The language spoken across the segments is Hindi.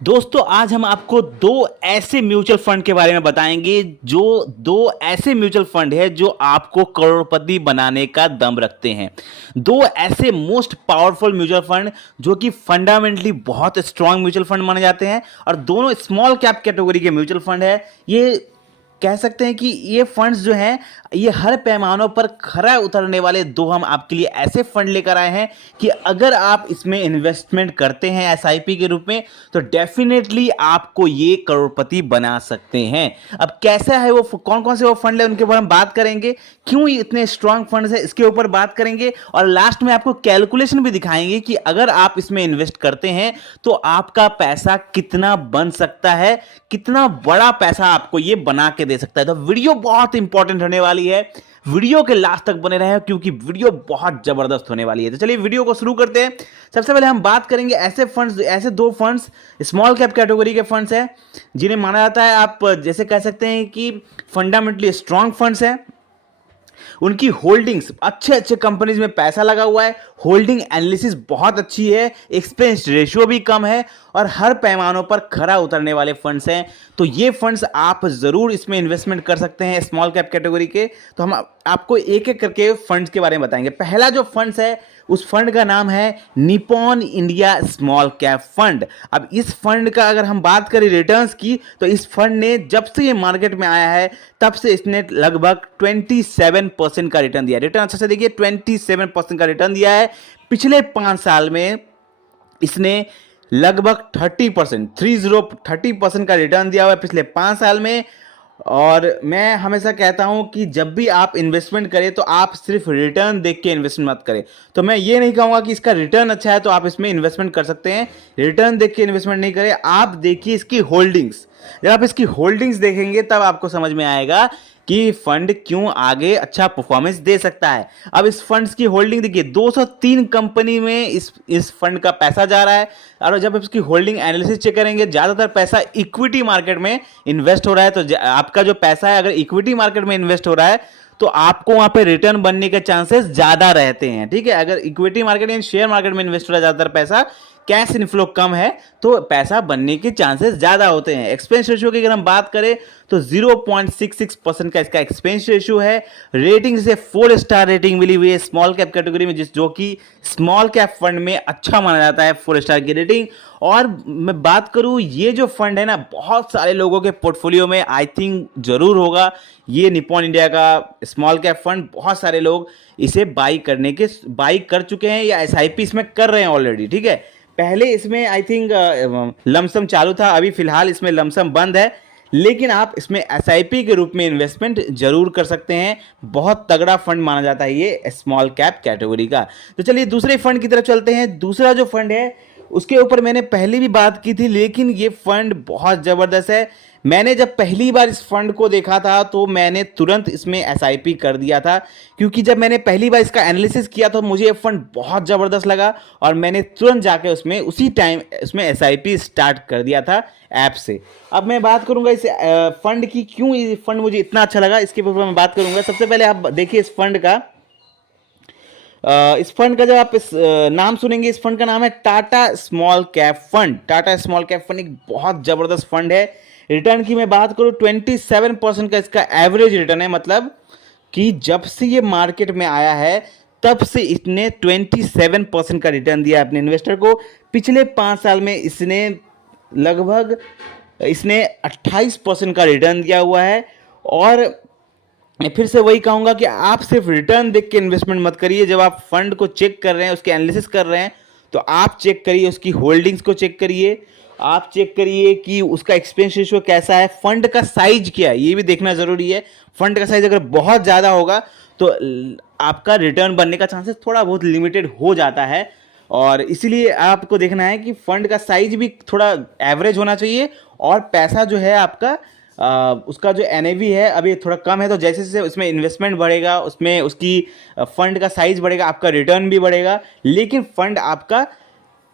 दोस्तों आज हम आपको दो ऐसे म्यूचुअल फंड के बारे में बताएंगे जो दो ऐसे म्यूचुअल फंड है जो आपको करोड़पति बनाने का दम रखते हैं। दो ऐसे मोस्ट पावरफुल म्यूचुअल फंड जो कि फंडामेंटली बहुत स्ट्रांग म्यूचुअल फंड माने जाते हैं और दोनों स्मॉल कैप कैटेगरी के म्यूचुअल फंड है। ये कह सकते हैं कि ये फंड्स जो हैं ये हर पैमानों पर खरा उतरने वाले दो हम आपके लिए ऐसे फंड लेकर आए हैं कि अगर आप इसमें इन्वेस्टमेंट करते हैं एसआईपी के रूप में तो डेफिनेटली आपको ये करोड़पति बना सकते हैं। अब कैसा है वो कौन कौन से वो फंड है उनके ऊपर हम बात करेंगे, क्यों ये इतने स्ट्रांग फंड्स है इसके ऊपर बात करेंगे और लास्ट में आपको कैलकुलेशन भी दिखाएंगे कि अगर आप इसमें इन्वेस्ट करते हैं तो आपका पैसा कितना बन सकता है, कितना बड़ा पैसा आपको ये बना के दे सकता है। तो वीडियो बहुत इंपॉर्टेंट होने वाली है, वीडियो के लास्ट तक बने रहे क्योंकि वीडियो बहुत जबरदस्त होने वाली है। तो चलिए वीडियो को शुरू करते हैं। सबसे पहले हम बात करेंगे ऐसे फंड्स, ऐसे दो फंड्स स्मॉल कैप कैटेगरी के फंड्स हैं जिन्हें माना जाता है, आप जैसे कह सकते हैं कि फंडामेंटली स्ट्रांग फंड्स हैं। उनकी होल्डिंग्स अच्छे अच्छे कंपनीज में पैसा लगा हुआ है, होल्डिंग एनालिसिस बहुत अच्छी है, एक्सपेंस रेशियो भी कम है और हर पैमानों पर खरा उतरने वाले फंड्स हैं। तो ये फंड्स आप जरूर इसमें इन्वेस्टमेंट कर सकते हैं स्मॉल कैप कैटेगरी के। तो हम आपको एक एक करके फंड्स के बारे में बताएंगे। पहला जो फंड्स है उस फंड का नाम है Nippon India small cap fund. अब इस फंड का अगर हम बात करें रिटर्न्स की तो इस फंड ने जब से ये मार्केट में आया है तब से इसने लगभग 27% का रिटर्न दिया। रिटर्न अच्छा से देखिए, 27% का रिटर्न दिया है। पिछले 5 साल में इसने लगभग 30% का रिटर्न दिया हुआ है पिछले 5 साल में। और मैं हमेशा कहता हूं कि जब भी आप इन्वेस्टमेंट करें तो आप सिर्फ रिटर्न देख के इन्वेस्टमेंट मत करें। तो मैं ये नहीं कहूंगा कि इसका रिटर्न अच्छा है तो आप इसमें इन्वेस्टमेंट कर सकते हैं, रिटर्न देख के इन्वेस्टमेंट नहीं करें। आप देखिए इसकी होल्डिंग्स, जब आप इसकी होल्डिंग्स देखेंगे तब आपको समझ में आएगा कि फंड क्यों आगे अच्छा परफॉर्मेंस दे सकता है। अब इस फंड्स की होल्डिंग देखिए, 203 कंपनी में इस फंड का पैसा जा रहा है। और जब इसकी होल्डिंग एनालिसिस चेक करेंगे, ज्यादातर पैसा इक्विटी मार्केट में इन्वेस्ट हो रहा है। तो आपका जो पैसा है अगर इक्विटी मार्केट में इन्वेस्ट हो रहा है तो आपको वहां पे रिटर्न बनने के चांसेस ज्यादा रहते हैं। ठीक है, अगर इक्विटी मार्केट या शेयर मार्केट में इन्वेस्ट हो रहा है ज्यादातर पैसा, कैश इनफ्लो कम है तो पैसा बनने के चांसेस ज्यादा होते हैं। एक्सपेंस रेशियो की अगर हम बात करें तो 0.66% का इसका एक्सपेंस रेशियो है। रेटिंग से 4 स्टार रेटिंग मिली हुई है स्मॉल कैप कैटेगरी में, जो कि स्मॉल कैप फंड में अच्छा माना जाता है 4 स्टार की रेटिंग। और मैं बात करूं, ये जो फंड है ना बहुत सारे लोगों के पोर्टफोलियो में आई थिंक जरूर होगा। ये निपॉन इंडिया का स्मॉल कैप फंड बहुत सारे लोग इसे बाई कर चुके हैं या एसआईपी इसमें कर रहे हैं ऑलरेडी। ठीक है, पहले इसमें आई थिंक लमसम चालू था, अभी फिलहाल इसमें लमसम बंद है, लेकिन आप इसमें एसआईपी के रूप में इन्वेस्टमेंट जरूर कर सकते हैं। बहुत तगड़ा फंड माना जाता है ये स्मॉल कैप कैटेगरी का। तो चलिए दूसरे फंड की तरफ चलते हैं। दूसरा जो फंड है उसके ऊपर मैंने पहले भी बात की थी, लेकिन ये फंड बहुत ज़बरदस्त है। मैंने जब पहली बार इस फंड को देखा था तो मैंने तुरंत इसमें एसआईपी कर दिया था, क्योंकि जब मैंने पहली बार इसका एनालिसिस किया तो मुझे ये फंड बहुत ज़बरदस्त लगा और मैंने तुरंत जाके उसमें उसी टाइम इसमें एसआईपी स्टार्ट कर दिया था ऐप से। अब मैं बात करूंगा इस फंड की, क्यों ये फंड मुझे इतना अच्छा लगा इसके ऊपर मैं बात करूंगा। सबसे पहले आप देखिए इस फंड का, जब आप इस नाम सुनेंगे, इस फंड का नाम है Tata small cap fund. Tata small cap fund एक बहुत जबरदस्त फंड है। रिटर्न की मैं बात करूं 27% का इसका एवरेज रिटर्न है, मतलब कि जब से ये मार्केट में आया है तब से इसने 27% का रिटर्न दिया अपने इन्वेस्टर को। पिछले 5 साल में इसने लगभग 28% का रिटर्न दिया हुआ है। और मैं फिर से वही कहूंगा कि आप सिर्फ रिटर्न देख के इन्वेस्टमेंट मत करिए। जब आप फंड को चेक कर रहे हैं, उसके एनालिसिस कर रहे हैं, तो आप चेक करिए उसकी होल्डिंग्स को चेक करिए, आप चेक करिए कि उसका एक्सपेंस रेशियो कैसा है, फंड का साइज क्या है ये भी देखना जरूरी है। फंड का साइज अगर बहुत ज़्यादा होगा तो आपका रिटर्न बनने का चांसेस थोड़ा बहुत लिमिटेड हो जाता है। और इसीलिए आपको देखना है कि फंड का साइज भी थोड़ा एवरेज होना चाहिए और पैसा जो है आपका उसका जो एनएवी है अभी थोड़ा कम है। तो जैसे जैसे उसमें इन्वेस्टमेंट बढ़ेगा, उसमें उसकी फंड का साइज बढ़ेगा, आपका रिटर्न भी बढ़ेगा। लेकिन फंड आपका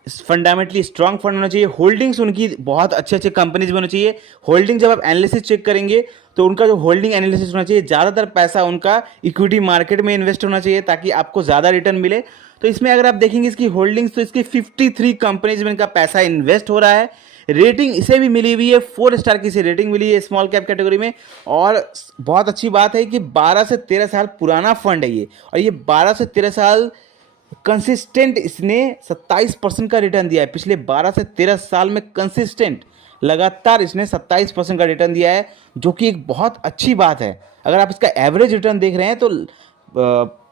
फंडामेंटली स्ट्रांग फंड होना चाहिए। होल्डिंग्स उनकी बहुत अच्छे अच्छे कंपनीज में होना चाहिए। होल्डिंग जब आप एनालिसिस चेक करेंगे तो उनका जो होल्डिंग एनालिसिस होना चाहिए, ज़्यादातर पैसा उनका इक्विटी मार्केट में इन्वेस्ट होना चाहिए ताकि आपको ज़्यादा रिटर्न मिले। तो इसमें अगर आप देखेंगे इसकी होल्डिंग्स तो इसकी 53 कंपनीज में इनका पैसा इन्वेस्ट हो रहा है। रेटिंग इसे भी मिली हुई है 4 स्टार की इसे रेटिंग मिली है स्मॉल कैप कैटेगरी में। और बहुत अच्छी बात है कि 12 से 13 साल पुराना फंड है ये, और ये 12 से 13 साल कंसिस्टेंट इसने 27% का रिटर्न दिया है। पिछले 12 से 13 साल में कंसिस्टेंट लगातार इसने 27% का रिटर्न दिया है, जो कि एक बहुत अच्छी बात है। अगर आप इसका एवरेज रिटर्न देख रहे हैं तो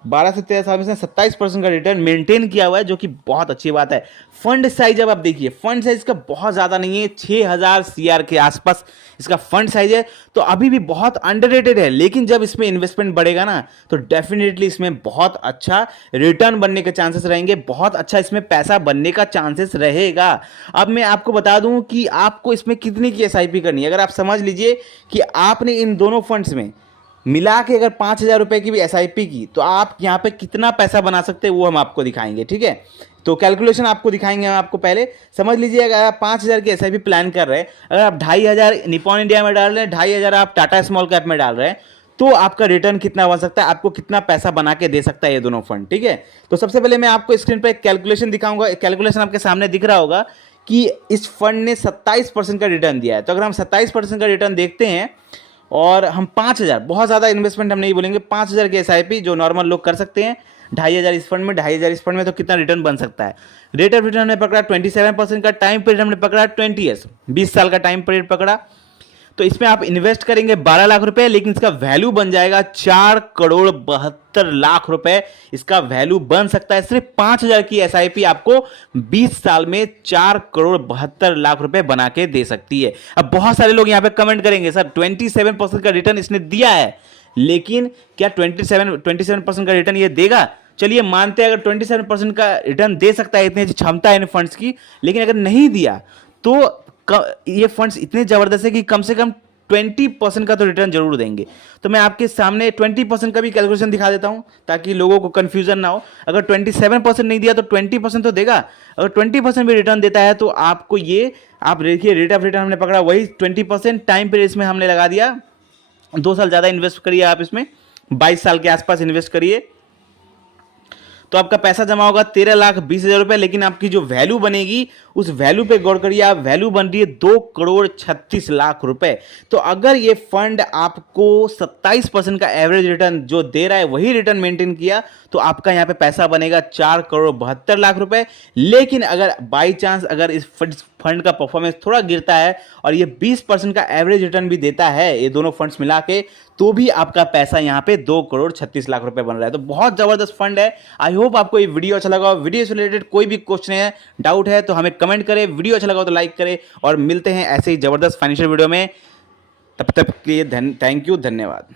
12 से 13 साल में इसने 27% का रिटर्न मेंटेन किया हुआ है, जो कि बहुत अच्छी बात है। फंड साइज अब आप देखिए, फंड साइज का बहुत ज़्यादा नहीं है, 6000 CR के आसपास इसका फंड साइज है, तो अभी भी बहुत अंडररेटेड है। लेकिन जब इसमें इन्वेस्टमेंट बढ़ेगा ना, तो डेफिनेटली इसमें बहुत अच्छा रिटर्न बनने के चांसेस रहेंगे, बहुत अच्छा इसमें पैसा बनने का चांसेस रहेगा। अब मैं आपको बता दूं कि आपको इसमें कितनी की SIP करनी है। अगर आप समझ लीजिए कि आपने इन दोनों फंड्स में मिला के अगर 5000 रुपये की भी SIP की, तो आप यहाँ पे कितना पैसा बना सकते हैं वो हम आपको दिखाएंगे, ठीक है। तो कैलकुलेशन आपको दिखाएंगे हम आपको। पहले समझ लीजिए, अगर आप 5000 की SIP प्लान कर रहे हैं, अगर आप 2500 निपॉन इंडिया में डाल रहे हैं, 2500 आप टाटा स्मॉल कैप में डाल रहे हैं, तो आपका रिटर्न कितना बन सकता है, आपको कितना पैसा बना के दे सकता है ये दोनों फंड, ठीक है। तो सबसे पहले मैं आपको स्क्रीन पर कैलकुलेशन दिखाऊंगा। कैलकुलेशन आपके सामने दिख रहा होगा कि इस फंड ने 27% का रिटर्न दिया है। तो अगर हम 27% का रिटर्न देखते हैं और हम 5000, बहुत ज़्यादा इन्वेस्टमेंट हम नहीं बोलेंगे, 5000 की SIP जो नॉर्मल लोग कर सकते हैं, 2500 इस फंड में, 2500 इस फंड में, तो कितना रिटर्न बन सकता है। रेट ऑफ रिटर्न हमने पकड़ा 27% का, टाइम पीरियड हमने पकड़ा 20 ईयर्स, 20 साल का टाइम पीरियड पकड़ा। तो इसमें आप इन्वेस्ट करेंगे 12 लाख रुपए, लेकिन इसका वैल्यू बन जाएगा 4,72,00,000 रुपए इसका वैल्यू बन सकता है। सिर्फ 5000 की SIP आपको 20 साल में 4,72,00,000 रुपए बना के दे सकती है। अब बहुत सारे लोग यहां पे कमेंट करेंगे, सर 27% का रिटर्न इसने दिया है, लेकिन क्या 27% का रिटर्न ये देगा? चलिए मानते हैं अगर 27% का रिटर्न दे सकता है, इतनी क्षमता है इन फंड्स की, लेकिन अगर नहीं दिया तो ये फंड्स इतने जबरदस्त है कि कम से कम 20% का तो रिटर्न जरूर देंगे। तो मैं आपके सामने 20% का भी कैलकुलेशन दिखा देता हूं, ताकि लोगों को कंफ्यूजन ना हो। अगर 27% नहीं दिया तो 20% तो देगा। अगर 20% भी रिटर्न देता है तो आपको ये, आप देखिए रेट ऑफ रिटर्न हमने पकड़ा वही 20%, टाइम पीरियड इसमें हमने लगा दिया 2 साल। ज़्यादा इन्वेस्ट करिए आप इसमें, 22 साल के आसपास इन्वेस्ट करिए, तो आपका पैसा जमा होगा 13,20,000 रुपए। लेकिन आपकी जो वैल्यू बनेगी उस वैल्यू पे गौर करिए, आप वैल्यू बन रही है 2,36,00,000 रुपए। तो अगर ये फंड आपको 27% का एवरेज रिटर्न जो दे रहा है वही रिटर्न मेंटेन किया, तो आपका यहाँ पे पैसा बनेगा 4,72,00,000 रुपए। लेकिन अगर बाई चांस अगर इस फंड का परफॉर्मेंस थोड़ा गिरता है और ये 20% का एवरेज रिटर्न भी देता है, ये दोनों फंड्स मिला के, तो भी आपका पैसा यहाँ पे 2,36,00,000 रुपए बन रहा है। तो बहुत जबरदस्त फंड है। आई होप आपको ये वीडियो अच्छा लगा। वीडियो से रिलेटेड कोई भी क्वेश्चन है, डाउट है, तो हमें कमेंट करें। वीडियो अच्छा लगा तो लाइक करें, और मिलते हैं ऐसे ही जबरदस्त फाइनेंशियल वीडियो में। तब तक के लिए थैंक यू, धन्यवाद।